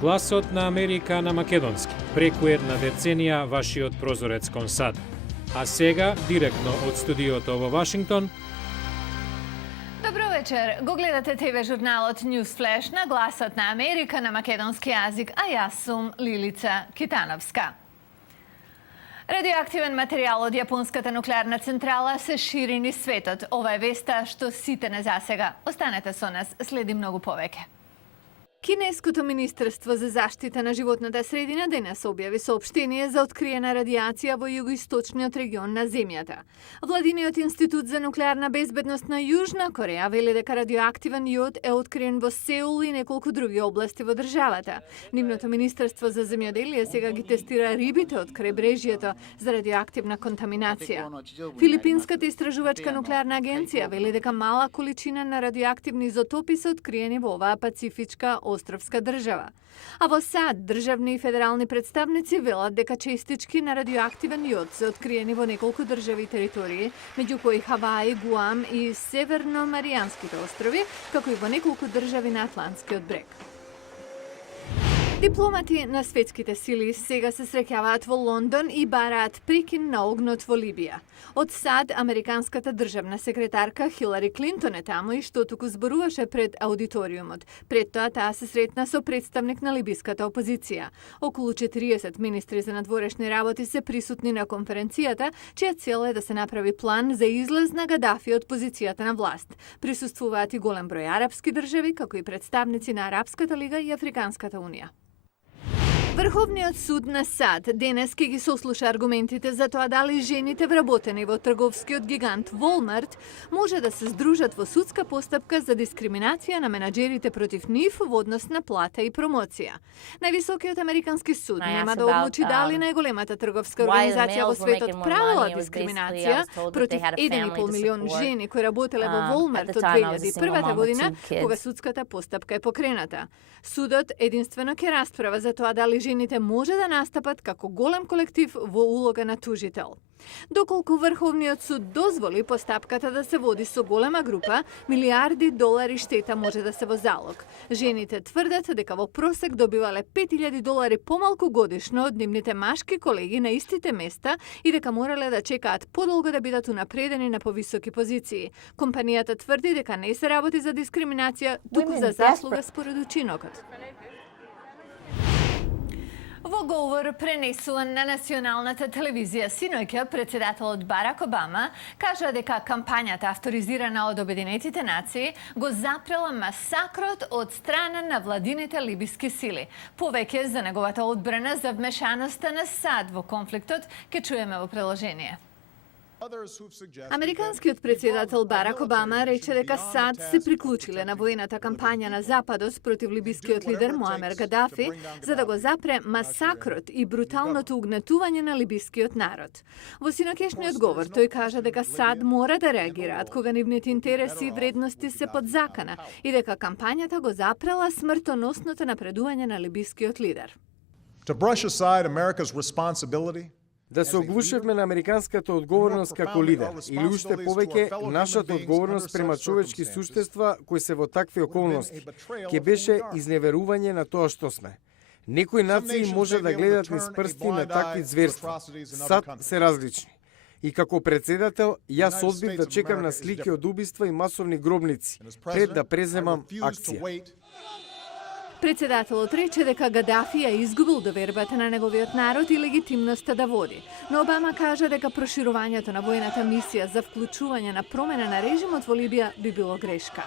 Гласот на Америка на македонски. Преку една деценија вашиот прозорец кон САД. А сега, директно од студиото во Вашингтон. Добро вечер. Го гледате ТВ журналот News Flash на Гласот на Америка на македонски јазик, а јас сум Лилица Китановска. Радиоактивен материјал од јапонската нуклеарна централа се шири низ светот. Ова е веста што сите не засега. Останете со нас, следи многу повеќе. Кинеското Министерство за заштита на животната средина денес објави соопштение за откриена радиација во југоисточниот регион на земјата. Владиниот институт за нуклеарна безбедност на Јужна Кореја вели дека радиоактивен јод е откриен во Сеул и неколку други области во државата. Нивното Министерство за земјоделие сега ги тестира рибите од крајбрежјето за радиоактивна контаминација. Филипинската истражувачка нуклеарна агенција вели дека мала количина на радиоактивни изотопи се откриени во оваа пацифичка островска држава. А во САД државни и федерални представници велат дека честички на радиоактивен јод се откриени во неколку држави и територии, меѓу кои Хаваи, Гуам и Северно-Маријанските острови, како и во неколку држави на Атлантскиот брег. Дипломати на светските сили сега се среќаваат во Лондон и бараат прекин на огнот во Либија. Од САД, американската државна секретарка Хилари Клинтон е таму и што туку зборуваше пред аудиториумот. Пред тоа таа се сретна со представник на либиската опозиција. Околу 40 министри за надворешни работи се присутни на конференцијата, чија цел е да се направи план за излез на Гадафи од позицијата на власт. Присуствуваат и голем број арапски држави, како и представници на Арапската лига и Африканската унија. Врховниот суд на САД денес ќе ги сослуша аргументите за тоа дали жените вработени во трговскиот гигант Walmart може да се здружат во судска постапка за дискриминација на менаџерите против нив во однос на плата и промоција. Највисокиот американски суд нема да одлучи дали најголемата трговска организација во светот правила дискриминација против 1,5 милион жени кои работеле во Walmart од 2001 година, кога судската постапка е покрената. Судот единствено ќе расправа за тоа дали жените може да настапат како голем колектив во улога на тужител. Доколку Врховниот суд дозволи постапката да се води со голема група, милиарди долари штета може да се во залог. Жените тврдат дека во просек добивале 5000 долари помалку годишно од нивните машки колеги на истите места и дека морале да чекаат подолго да бидат унапредени на повисоки позиции. Компанијата тврди дека не се работи за дискриминација, туку за заслуга според учинокот. Во говор пренесуван на националната телевизија синоќа, председателот Барак Обама кажа дека кампањата авторизирана од Обединетите нации го запрела масакрот од страна на владините либиски сили. Повеќе за неговата одбрана за вмешаноста на САД во конфликтот ќе чуеме во приложение. Американскиот председател Барак Обама рече дека САД се приклучиле на воената кампања на Западот против либискиот лидер Муамер Гадафи за да го запре масакрот и бруталното угнетување на либискиот народ. Во синоќешниот говор тој кажа дека САД мора да реагираат кога нивните интереси и вредности се под закана и дека кампањата го запрела смртоносното напредување на либискиот лидер. To brush aside America's responsibility да се оглушевме на американската одговорност како лидер, или уште повеќе нашата одговорност према човечки суштества кои се во такви околности, ќе беше изневерување на тоа што сме. Некои нации може да гледат низ прсти на такви зверства. САД се различни. И како председател, јас одбив да чекам на слики од убиства и масовни гробници, пред да преземам акција. Председателот рече дека Гадафи ја изгубил довербата на неговиот народ и легитимноста да води. Но Обама кажа дека проширувањето на воената мисија за вклучување на промена на режимот во Либија би било грешка.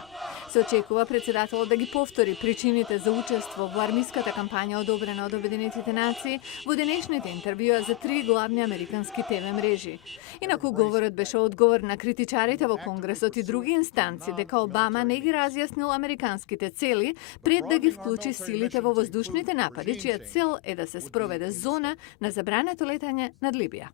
Се очекува председателот да ги повтори причините за учество во армиската кампања одобрена од Обединетите нации во денешните интервјуа за 3 главни американски ТВ мрежи. Инаку говорот беше одговор на критичарите во Конгресот и други инстанци дека Обама не ги разјаснил американските цели пред да ги вклучи силите во воздушните напади, чија цел е да се спроведе зона на забрането летање над Либија.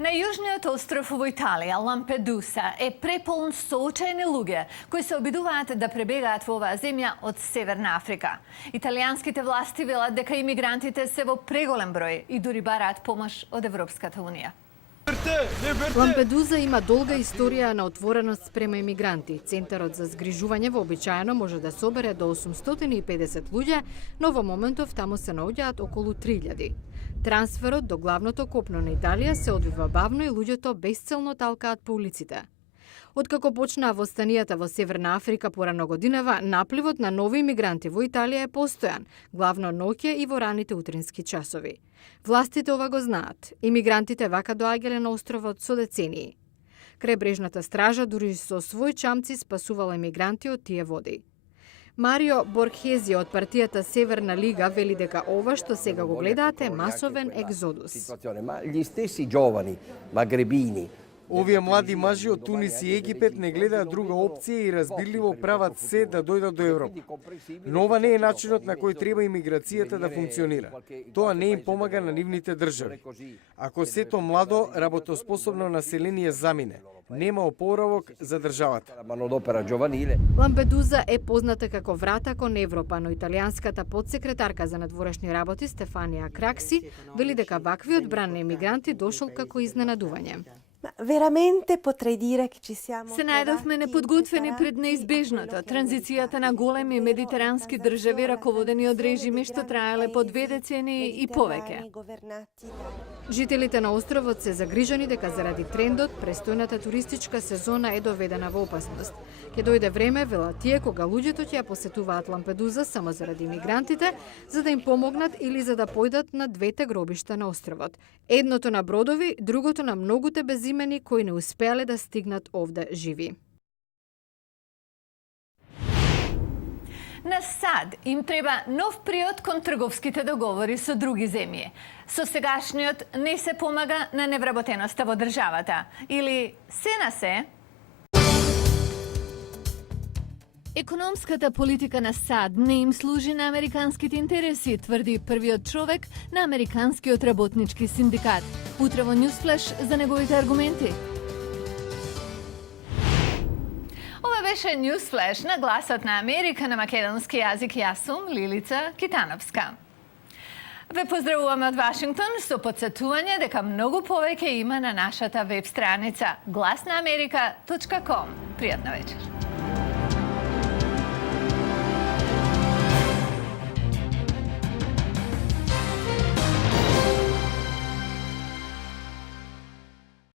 На јужниот остров во Италија, Лампедуса, е преполн со очајни луѓе кои се обидуваат да пребегаат во оваа земја од Северна Африка. Италијанските власти велат дека имигрантите се во преголем број и дури бараат помош од Европската унија. Лампедуза има долга историја на отвореност спрема имигранти. Центарот за згрижување вообичаено може да собере до 850 луѓе, но во моментов таму се наоѓаат околу 3000. Трансферот до главното копно на Италија се одвива бавно и луѓето безцелно талкаат по улиците. Откако почнаа востанијата во Северна Африка порано годинава, напливот на нови имигранти во Италија е постојан, главно ноќе и во раните утрински часови. Властите ова го знаат. Имигрантите вака доаѓале на островот со децении. Крајбрежната стража дури со свој чамци спасувала имигранти од тие води. Марио Борхези од партијата Северна Лига вели дека ова што сега го гледаате е масовен екзодус. Gli stessi giovani magrebini. Овие млади мажи од Тунис и Египет не гледаат друга опција и разбирливо прават се да дојдат до Европа. Но ова не е начинот на кој треба имиграцијата да функционира. Тоа не им помага на нивните држави. Ако сето младо, работоспособно население замине, нема опоравок за државата. Manodopera giovanile. Лампедуза е позната како врата кон Европа, но италијанската подсекретарка за надворешни работи Стефанија Кракси вели дека ваквиот бран на имигранти дошол како изненадување. Veramente potrei dire che ci siamo Се најдовме неподготвени пред неизбежното, транзицијата на големи медитерански држави раководени од режими што траеле по 2 децении и повеќе. Жителите на островот се загрижени дека заради трендот престојната туристичка сезона е доведена во опасност. Ќе дојде време, велат тие, кога луѓето ќе ја посетуваат Лампедуза само заради имигрантите, за да им помогнат или за да појдат на двете гробишта на островот. Едното на бродови, другото на многуте безимени кои не успеале да стигнат овде живи. На САД им треба нов приод кон трговските договори со други земји. Со сегашниот не се помага на невработеноста во државата. Или се на се? Економската политика на САД не им служи на американските интереси, тврди првиот човек на Американскиот работнички синдикат. Утре во Ньюсфлеш за неговите аргументи. Ова беше Ньюсфлеш на гласот на Америка на македонски јазик. Јас сум Лилица Китановска. Ве поздравуваме од Вашингтон со потсетување дека многу повеќе има на нашата веб страница glasnaamerika.com. Пријатна вечер.